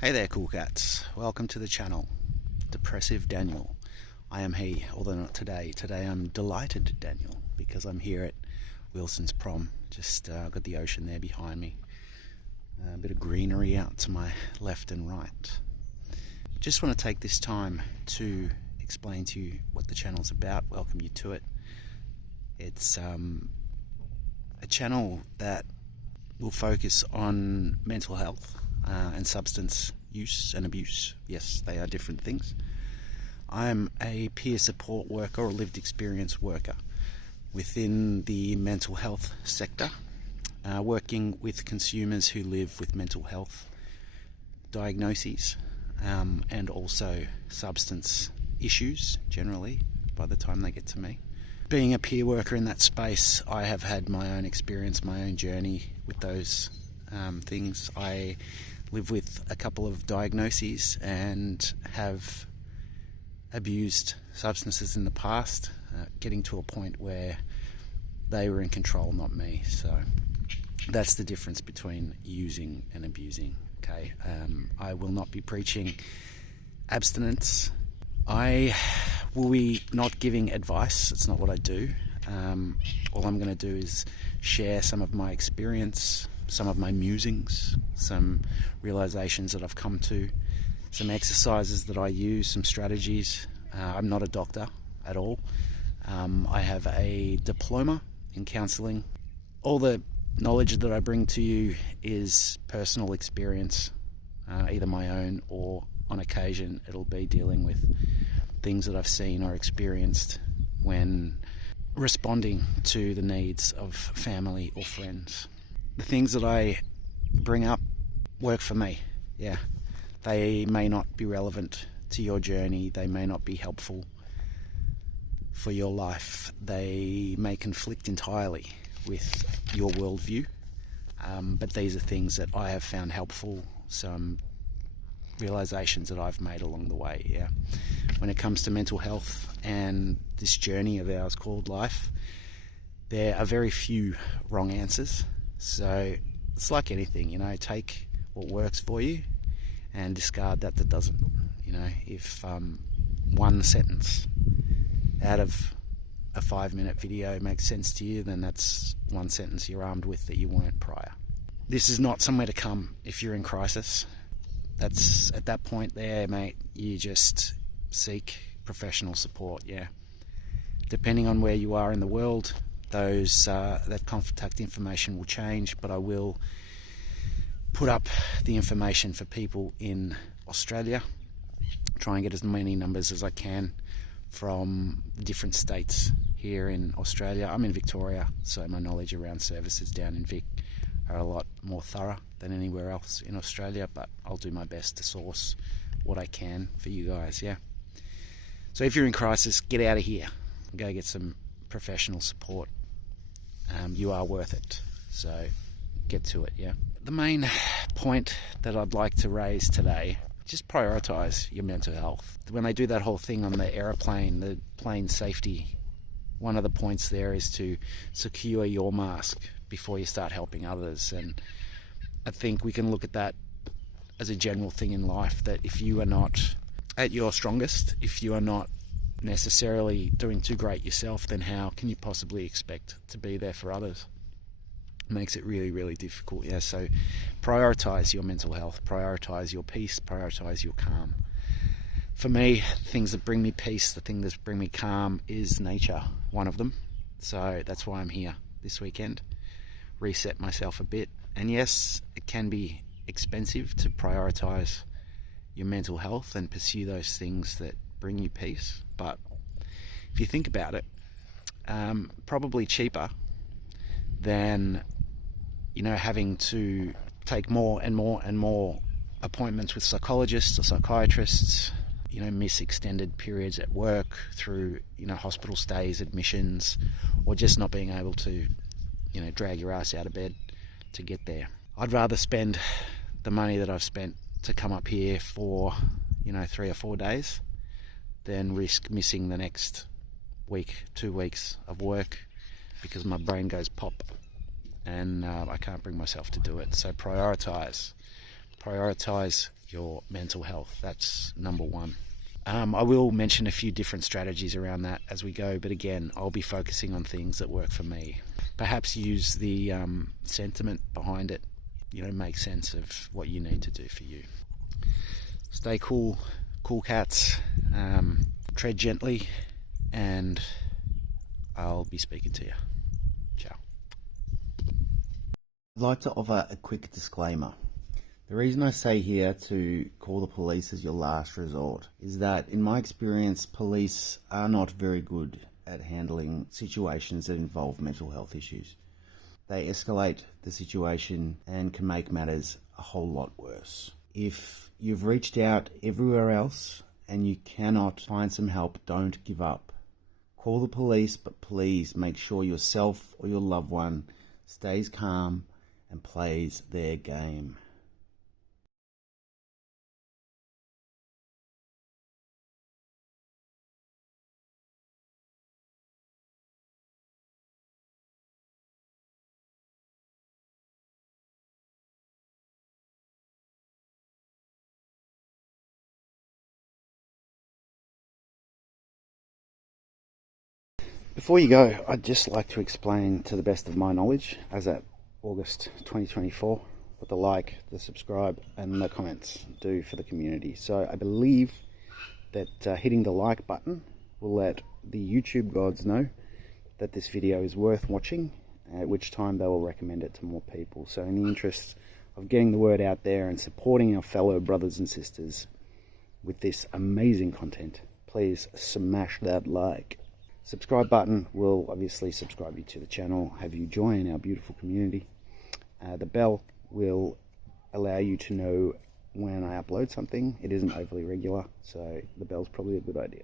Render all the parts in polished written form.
Hey there, cool cats. Welcome to the channel, Depressive Daniel. I am he, although not today. Today I'm delighted Daniel because I'm here at Wilson's Prom. Just got the ocean there behind me. A bit of greenery out to my left and right. Just want to take this time to explain to you what the channel's about, welcome you to it. It's a channel that will focus on mental health and substance use and abuse. Yes, they are different things. I'm a peer support worker or lived experience worker within the mental health sector, working with consumers who live with mental health diagnoses and also substance issues generally by the time they get to me. Being a peer worker in that space, I have had my own experience, my own journey with those things. I live with a couple of diagnoses and have abused substances in the past, getting to a point where they were in control, not me. So that's the difference between using and abusing. Okay, I will not be preaching abstinence. I will be not giving advice. It's not what I do. All I'm going to do is share some of my experience, some of my musings, some realizations that I've come to, some exercises that I use, some strategies. I'm not a doctor at all. I have a diploma in counselling. All the knowledge that I bring to you is personal experience, either my own or on occasion it'll be dealing with things that I've seen or experienced when responding to the needs of family or friends. The things that I bring up work for me. Yeah, they may not be relevant to your journey, they may not be helpful for your life, they may conflict entirely with your worldview, but these are things that I have found helpful, some realizations that I've made along the way. Yeah, when it comes to mental health and this journey of ours called life, there are very few wrong answers. So it's like anything, take what works for you and discard that doesn't. If one sentence out of a 5-minute video makes sense to you, then that's one sentence you're armed with that you weren't prior. This is not somewhere to come if you're in crisis. That's at that point there, mate, you just seek professional support. Yeah, depending on where you are in the world, that contact information will change, but I will put up the information for people in Australia, try and get as many numbers as I can from different states here in Australia. I'm in Victoria, so my knowledge around services down in Vic are a lot more thorough than anywhere else in Australia, but I'll do my best to source what I can for you guys. Yeah, so if you're in crisis, get out of here, go get some professional support. You are worth it, so get to it. Yeah, the main point that I'd like to raise today, just prioritize your mental health. When they do that whole thing on the aeroplane, the plane safety, one of the points there is to secure your mask before you start helping others. And I think we can look at that as a general thing in life, that if you are not at your strongest, if you are not necessarily doing too great yourself, then how can you possibly expect to be there for others? It makes it really, really difficult. Yeah, so prioritize your mental health, prioritize your peace, prioritize your calm. For me, things that bring me peace, the thing that bring me calm is nature, one of them. So that's why I'm here this weekend, reset myself a bit. And yes, it can be expensive to prioritize your mental health and pursue those things that bring you peace, but if you think about it, probably cheaper than having to take more and more and more appointments with psychologists or psychiatrists, miss extended periods at work through hospital stays, admissions, or just not being able to drag your ass out of bed to get there. I'd rather spend the money that I've spent to come up here for 3 or 4 days than risk missing the next week, 2 weeks of work because my brain goes pop and I can't bring myself to do it. So prioritize your mental health. That's number one. I will mention a few different strategies around that as we go, but again, I'll be focusing on things that work for me. Perhaps use the sentiment behind it, make sense of what you need to do for you. Stay cool cats, tread gently, and I'll be speaking to you. Ciao. I'd like to offer a quick disclaimer. The reason I say here to call the police as your last resort is that, in my experience, police are not very good at handling situations that involve mental health issues. They escalate the situation and can make matters a whole lot worse. If you've reached out everywhere else and you cannot find some help, don't give up. Call the police, but please make sure yourself or your loved one stays calm and plays their game. Before you go, I'd just like to explain, to the best of my knowledge, as at August 2024, what the like, the subscribe, and the comments do for the community. So I believe that hitting the like button will let the YouTube gods know that this video is worth watching, at which time they will recommend it to more people. So in the interest of getting the word out there and supporting our fellow brothers and sisters with this amazing content, please smash that like. Subscribe button will obviously subscribe you to the channel, have you join our beautiful community. The bell will allow you to know when I upload something. It isn't overly regular, so the bell's probably a good idea.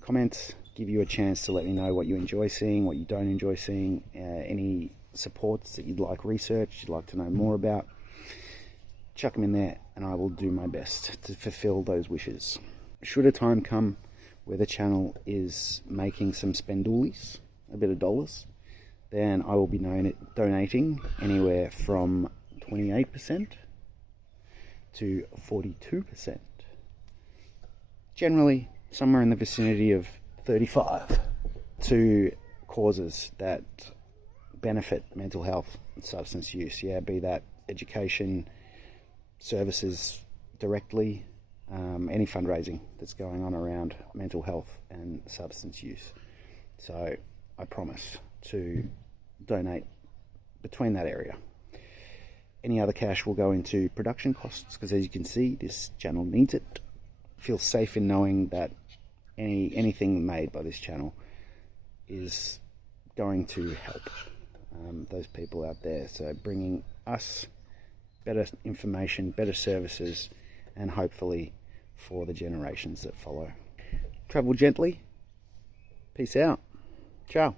Comments give you a chance to let me know what you enjoy seeing, what you don't enjoy seeing, any supports that you'd like research, you'd like to know more about. Chuck them in there and I will do my best to fulfill those wishes. Should a time come where the channel is making some spendoolies, a bit of dollars, then I will be donating anywhere from 28% to 42%. Generally, somewhere in the vicinity of 35% to causes that benefit mental health and substance use. Yeah, be that education, services directly, any fundraising that's going on around mental health and substance use. So I promise to donate between that area. Any other cash will go into production costs, because as you can see, this channel needs it. Feel safe in knowing that anything made by this channel is going to help those people out there. So bringing us better information, better services, and hopefully for the generations that follow. Travel gently. Peace out. Ciao.